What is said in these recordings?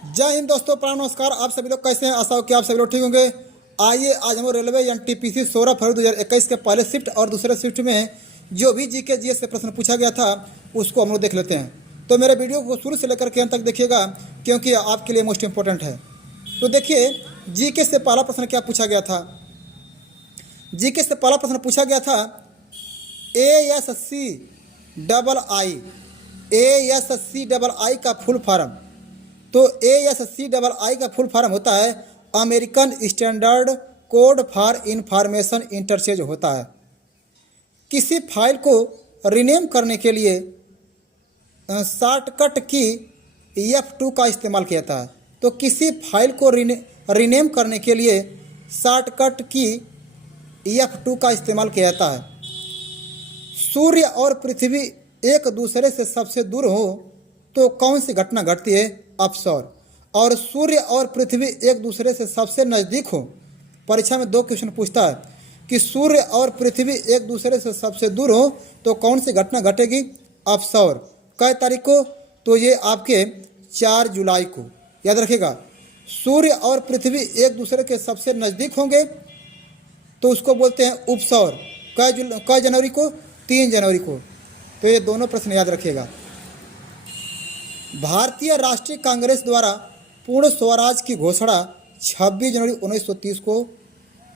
जय हिंद दोस्तों, प्रणाम, नमस्कार। आप सभी लोग कैसे हैं? आशा हो कि आप सभी लोग ठीक होंगे। आइए आज हम रेलवे एनटीपीसी 16 फरवरी 2021 के पहले शिफ्ट और दूसरे शिफ्ट में जो भी जीके जीएस से प्रश्न पूछा गया था उसको हम लोग देख लेते हैं। तो मेरे वीडियो को शुरू से लेकर के अंत तक देखिएगा क्योंकि आपके लिए मोस्ट इंपॉर्टेंट है। तो देखिए, जीके से पहला प्रश्न क्या पूछा गया था। जीके से पहला प्रश्न पूछा गया था ASCII का फुल फॉर्म। तो ASCII का फुल फॉर्म होता है American standard code for information interchange होता है। किसी फाइल को रीनेम करने के लिए शॉर्टकट की F2 का इस्तेमाल किया जाता है। तो किसी फाइल को रीनेम करने के लिए शॉर्टकट की F2 का इस्तेमाल किया जाता है। सूर्य और पृथ्वी एक दूसरे से सबसे दूर हो तो कौन सी घटना घटती है? अपसौर। और सूर्य और पृथ्वी एक दूसरे से सबसे नज़दीक हो, परीक्षा में 2 क्वेश्चन पूछता है कि सूर्य और पृथ्वी एक दूसरे से सबसे दूर हो तो कौन सी घटना घटेगी? अपसौर। कै तारीख को? तो ये आपके 4 जुलाई को, याद रखिएगा। सूर्य और पृथ्वी एक दूसरे के सबसे नज़दीक होंगे तो उसको बोलते हैं उपसौर। कै जनवरी को? 3 जनवरी को। तो ये दोनों प्रश्न याद रखिएगा। भारतीय राष्ट्रीय कांग्रेस द्वारा पूर्ण स्वराज की घोषणा 26 जनवरी 1930 को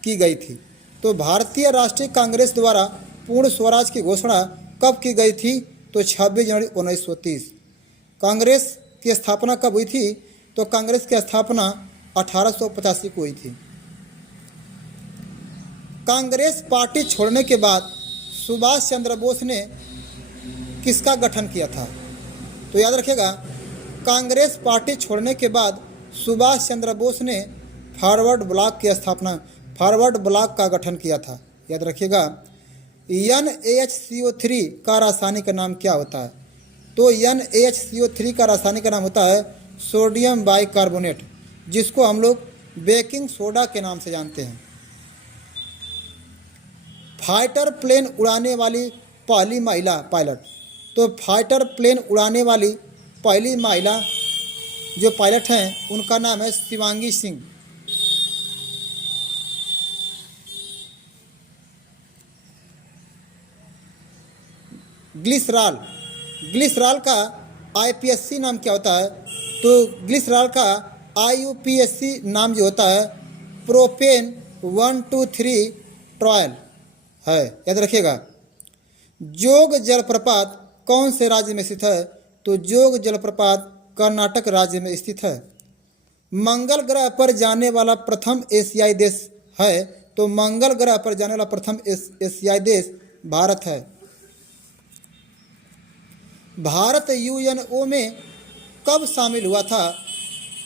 की गई थी। तो भारतीय राष्ट्रीय कांग्रेस द्वारा पूर्ण स्वराज की घोषणा कब की गई थी? तो 26 जनवरी 1930। कांग्रेस की स्थापना कब हुई थी? तो कांग्रेस की स्थापना 1885 को हुई थी। कांग्रेस पार्टी छोड़ने के बाद सुभाष चंद्र बोस ने किसका गठन किया था? तो याद रखिएगा, कांग्रेस पार्टी छोड़ने के बाद सुभाष चंद्र बोस ने फॉरवर्ड ब्लॉक का गठन किया था। याद रखिएगा। NaHCO3 का रासायनिक नाम क्या होता है? तो NaHCO3 का रासायनिक नाम होता है सोडियम बाइकार्बोनेट, जिसको हम लोग बेकिंग सोडा के नाम से जानते हैं। फाइटर प्लेन उड़ाने वाली पहली महिला पायलट। तो फाइटर प्लेन उड़ाने वाली पहली महिला जो पायलट हैं उनका नाम है शिवांगी सिंह। ग्लिसरॉल का IPSC नाम क्या होता है? तो ग्लिसरॉल का IUPAC नाम जो होता है प्रोपेन 123 ट्रायल है। याद रखिएगा। जोग जलप्रपात कौन से राज्य में स्थित है? तो जोग जलप्रपात कर्नाटक राज्य में स्थित है। मंगल ग्रह पर जाने वाला प्रथम एशियाई देश है। तो मंगल ग्रह पर जाने वाला प्रथम एशियाई देश भारत है। भारत UNO में कब शामिल हुआ था?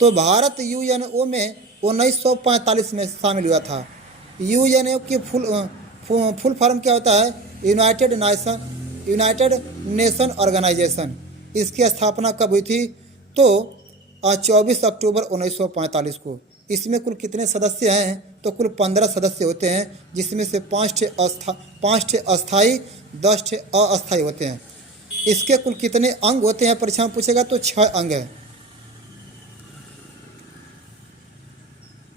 तो भारत UNO में 1945 में शामिल हुआ था। UNO की फुल फॉर्म क्या होता है? United Nation organisation. इसकी स्थापना कब हुई थी? तो 24 अक्टूबर 1945 को। इसमें कुल कितने सदस्य हैं? तो कुल 15 सदस्य होते हैं, जिसमें से 5 अस्थाई 10 अस्थाई होते हैं। इसके कुल कितने अंग होते हैं परीक्षा में पूछेगा? तो 6 अंग है।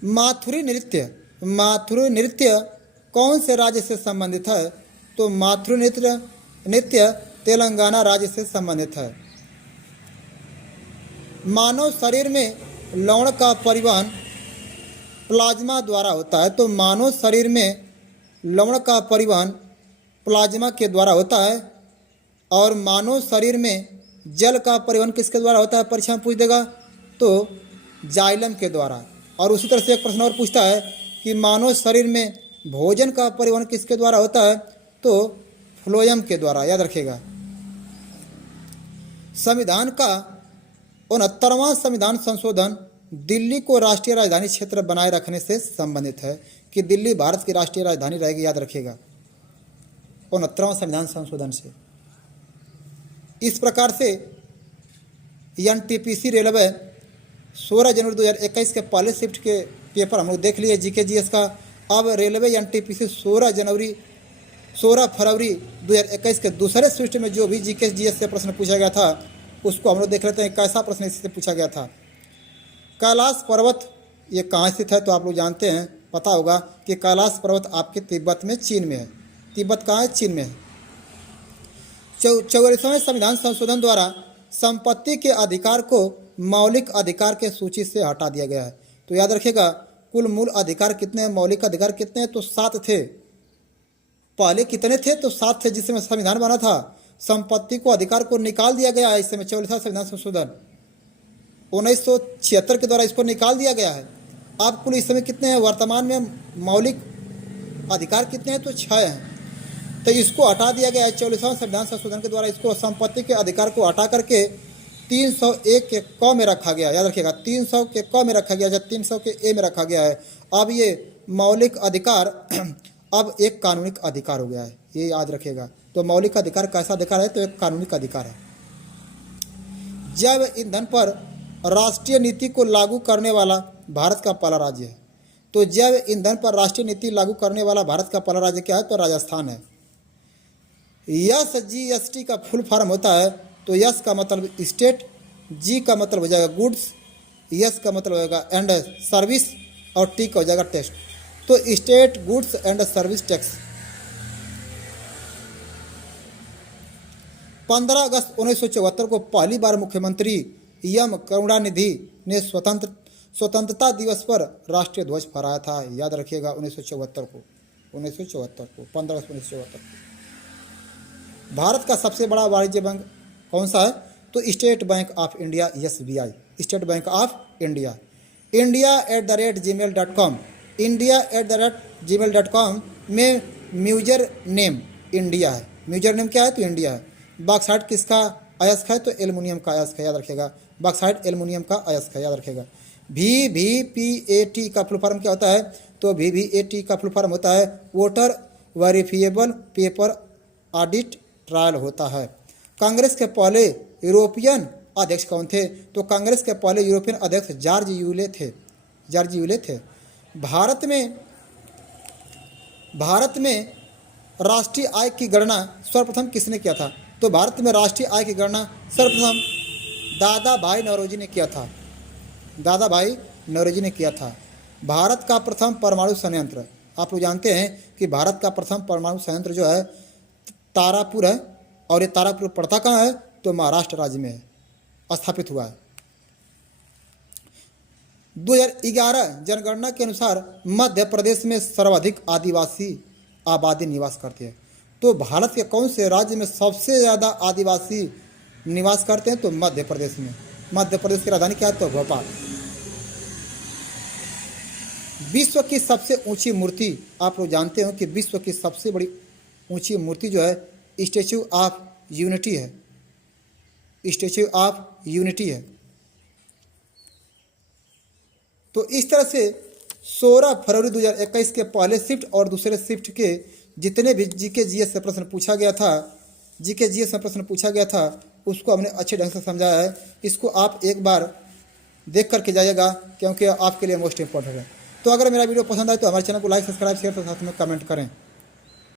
माथुरी नृत्य कौन से राज्य से संबंधित है? तो माथुरी नृत्य तेलंगाना राज्य से संबंधित है। मानव शरीर में लवण का परिवहन प्लाज्मा द्वारा होता है। तो मानव शरीर में लवण का परिवहन प्लाज्मा के द्वारा होता है। और मानव शरीर में जल का परिवहन किसके द्वारा होता है? परीक्षा में पूछ देगा। तो जाइलम के द्वारा। और उसी तरह से एक प्रश्न और पूछता है कि मानव शरीर में भोजन का परिवहन किसके द्वारा होता है? तो फ्लोएम के द्वारा। याद रखिएगा। संविधान का 69वां संविधान संशोधन दिल्ली को राष्ट्रीय राजधानी क्षेत्र बनाए रखने से संबंधित है कि दिल्ली भारत की राष्ट्रीय राजधानी रहेगी। याद रखिएगा। 69वां संविधान संशोधन से। इस प्रकार से NTPC रेलवे 16 जनवरी 2021 के पहले शिफ्ट के पेपर हम लोग देख लिए जीके जीएस का। अब रेलवे NTPC 16 फरवरी 2021 के दूसरे शिफ्ट में जो भी जीके जीएस से प्रश्न पूछा गया था उसको हम लोग देख लेते हैं कैसा प्रश्न इससे पूछा गया था। कैलाश पर्वत ये कहाँ स्थित है? तो आप लोग जानते हैं, पता होगा कि कैलाश पर्वत आपके तिब्बत में, चीन में है। तिब्बत कहाँ है? चीन में है। 44वें संविधान संशोधन द्वारा संपत्ति के अधिकार को मौलिक अधिकार के सूची से हटा दिया गया है। तो याद रखिएगा, कुल मूल अधिकार कितने हैं, मौलिक अधिकार कितने हैं? तो 7 थे। पहले कितने थे? तो 7 थे जिस समय संविधान बना था। संपत्ति को अधिकार को निकाल दिया गया है इस समय 44वां संविधान संशोधन 1976 के द्वारा इसको निकाल दिया गया है। अब कुल इस समय कितने हैं? वर्तमान में मौलिक अधिकार कितने हैं? तो 6 हैं। तो इसको हटा दिया गया है 44वां संविधान संशोधन के द्वारा। इसको संपत्ति के अधिकार को हटा करके 301 के क में रखा गया। याद रखिएगा, 300 के क में रखा गया, जब 300 के ए में रखा गया है। अब ये मौलिक अधिकार अब एक कानूनिक अधिकार हो गया है, ये याद रखिएगा। तो मौलिक अधिकार कैसा अधिकार है? तो एक कानूनिक अधिकार है। जैव ईंधन पर राष्ट्रीय नीति को लागू करने वाला भारत का पहला राज्य है। तो जैव ईंधन पर राष्ट्रीय नीति लागू करने वाला भारत का पहला राज्य क्या है? तो राजस्थान है। यस GST का फुल फॉर्म होता है। तो यस का मतलब स्टेट, जी का मतलब हो जाएगा गुड्स, यस का मतलब होगा एंड सर्विस, और टी का हो जाएगा टेस्ट। तो state goods and service tax 15 अगस्त 1974 को पहली बार मुख्यमंत्री एम करुणानिधि ने स्वतंत्रता दिवस पर राष्ट्रीय ध्वज फहराया था। याद रखिएगा, 1974 को 15 अगस्त 1974 को। भारत का सबसे बड़ा वाणिज्य बैंक कौन सा है? तो state bank of India, SBI, state bank of India. india@gmail.com, india@gmail.com में म्यूजर नेम इंडिया है। म्यूजर नेम क्या है? तो इंडिया है। बॉक्साइट किसका अयस्क है? तो एल्युमिनियम का अयस्क है, याद रखिएगा। बॉक्साइट एल्युमिनियम का अयस्क है, याद रखिएगा। VVPAT का फुल फॉर्म क्या होता है? तो VVAT का फुल फॉर्म होता है voter verifiable paper audit trial होता है। कांग्रेस के पहले यूरोपियन अध्यक्ष कौन थे? तो कांग्रेस के पहले यूरोपियन अध्यक्ष जॉर्ज यूले थे। जॉर्ज यूले थे। भारत में राष्ट्रीय आय की गणना सर्वप्रथम किसने किया था? तो भारत में राष्ट्रीय आय की गणना सर्वप्रथम दादा भाई नौरोजी ने किया था। दादा भाई नौरोजी ने किया था। भारत का प्रथम परमाणु संयंत्र, आप लोग जानते हैं कि भारत का प्रथम परमाणु संयंत्र जो है तारापुर है, और ये तारापुर पड़ता कहाँ है? तो महाराष्ट्र राज्य में है, स्थापित हुआ है। 2011 जनगणना के अनुसार मध्य प्रदेश में सर्वाधिक आदिवासी आबादी निवास करती है। तो भारत के कौन से राज्य में सबसे ज़्यादा आदिवासी निवास करते हैं? तो मध्य प्रदेश में। मध्य प्रदेश की राजधानी क्या है? तो भोपाल। विश्व की सबसे ऊंची मूर्ति, आप लोग जानते हो कि विश्व की सबसे बड़ी ऊंची मूर्ति जो है स्टैच्यू ऑफ यूनिटी है। स्टैच्यू ऑफ यूनिटी है। तो इस तरह से 16 फरवरी 2021 के पहले शिफ्ट और दूसरे शिफ्ट के जितने भी जीके जीएस से प्रश्न पूछा गया था, जीके जीएस में प्रश्न पूछा गया था, उसको हमने अच्छे ढंग से समझाया है। इसको आप एक बार देख करके जाइएगा, क्योंकि आपके लिए मोस्ट इंपॉर्टेंट है। तो अगर मेरा वीडियो पसंद आए तो हमारे चैनल को लाइक, सब्सक्राइब, शेयर और साथ में कमेंट करें।